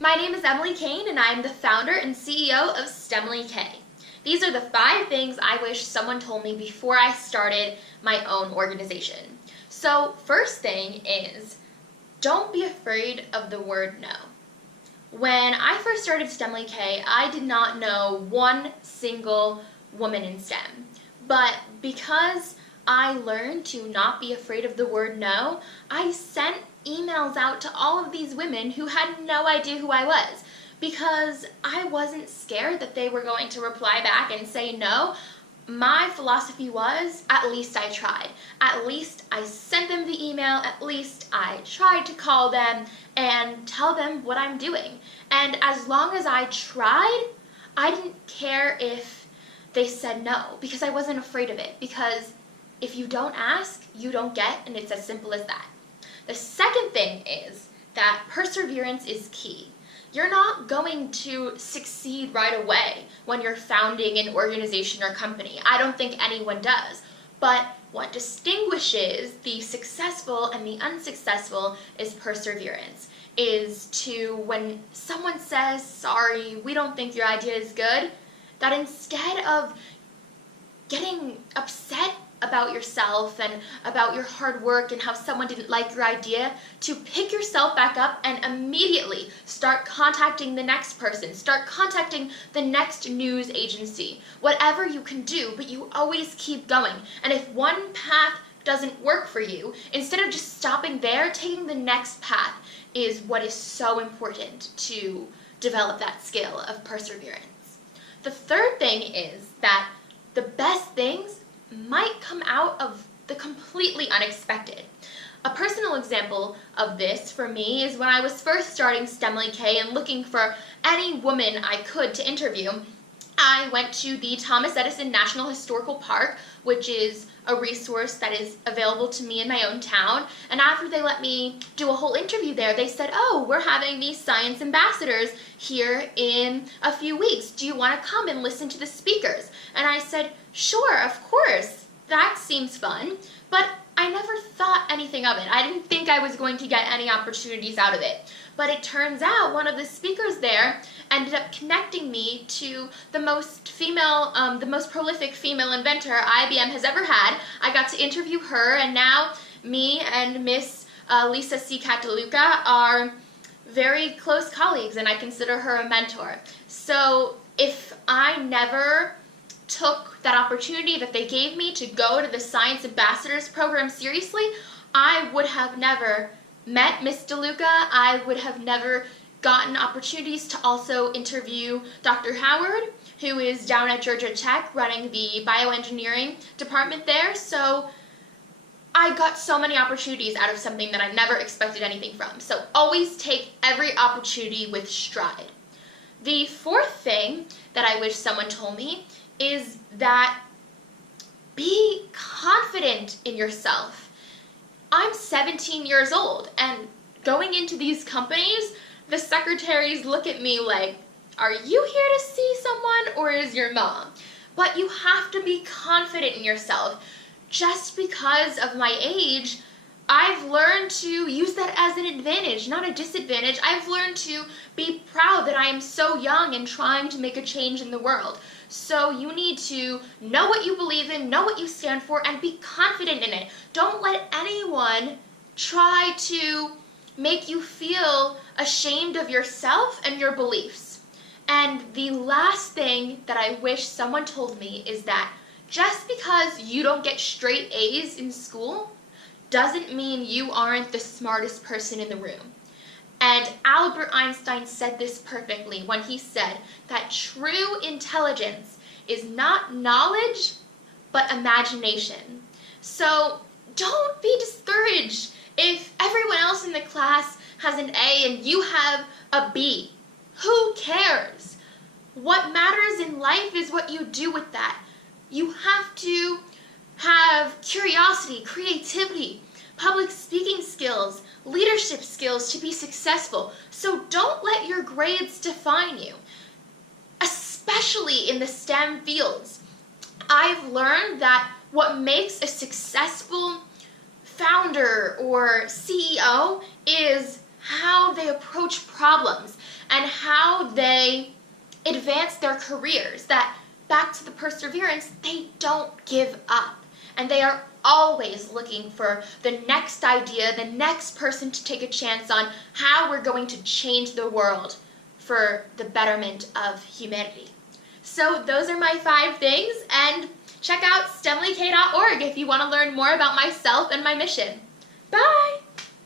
My name is Emily Koehne, and I am the founder and CEO of STEMilyK. These are the 5 things I wish someone told me before I started my own organization. So, first thing is, don't be afraid of the word no. When I first started STEMilyK, I did not know one single woman in STEM. But because I learned to not be afraid of the word no, I sent emails out to all of these women who had no idea who I was, because I wasn't scared that they were going to reply back and say no. My philosophy was, at least I tried. At least I sent them the email, at least I tried to call them and tell them what I'm doing. And as long as I tried, I didn't care if they said no, because I wasn't afraid of it. Because if you don't ask, you don't get, and it's as simple as that. The second thing is that perseverance is key. You're not going to succeed right away when you're founding an organization or company. I don't think anyone does. But what distinguishes the successful and the unsuccessful is perseverance. Is to, when someone says, sorry, we don't think your idea is good, that instead of getting upset about yourself and about your hard work and how someone didn't like your idea, to pick yourself back up and immediately start contacting the next person, start contacting the next news agency, whatever you can do, but you always keep going. And if one path doesn't work for you, instead of just stopping there, taking the next path is what is so important to develop that skill of perseverance. The third thing is that the best things might come out of the completely unexpected. A personal example of this for me is when I was first starting STEMilyK and looking for any woman I could to interview. I went to the Thomas Edison National Historical Park, which is a resource that is available to me in my own town, and after they let me do a whole interview there, they said, oh, we're having these science ambassadors here in a few weeks. Do you want to come and listen to the speakers? And I said, sure, of course, that seems fun, but I never thought anything of it. I didn't think I was going to get any opportunities out of it. But it turns out one of the speakers there ended up connecting me to the most prolific female inventor IBM has ever had. I got to interview her, and now me and Miss Lisa C. Cataluca are very close colleagues, and I consider her a mentor. So if I never took that opportunity that they gave me to go to the Science Ambassadors program seriously, I would have never met Miss DeLuca. I would have never gotten opportunities to also interview Dr. Howard, who is down at Georgia Tech running the bioengineering department there. So I got so many opportunities out of something that I never expected anything from. So always take every opportunity with stride. The fourth thing that I wish someone told me is that be confident in yourself. I'm 17 years old, and going into these companies, the secretaries look at me like, are you here to see someone, or is your mom? But you have to be confident in yourself. Just because of my age, I've learned to use that as an advantage, not a disadvantage. I've learned to be proud that I am so young and trying to make a change in the world. So you need to know what you believe in, know what you stand for, and be confident in it. Don't let anyone try to make you feel ashamed of yourself and your beliefs. And the last thing that I wish someone told me is that just because you don't get straight A's in school doesn't mean you aren't the smartest person in the room. And Albert Einstein said this perfectly when he said that true intelligence is not knowledge, but imagination. So don't be discouraged if everyone else in the class has an A and you have a B. Who cares? What matters in life is what you do with that. You have to have curiosity, creativity, public speaking skills, leadership skills to be successful. So don't let your grades define you, especially in the STEM fields. I've learned that what makes a successful founder or CEO is how they approach problems and how they advance their careers, that back to the perseverance, they don't give up. And they are always looking for the next idea, the next person to take a chance on how we're going to change the world for the betterment of humanity. So those are my 5 things, and check out STEMilyK.org if you want to learn more about myself and my mission. Bye!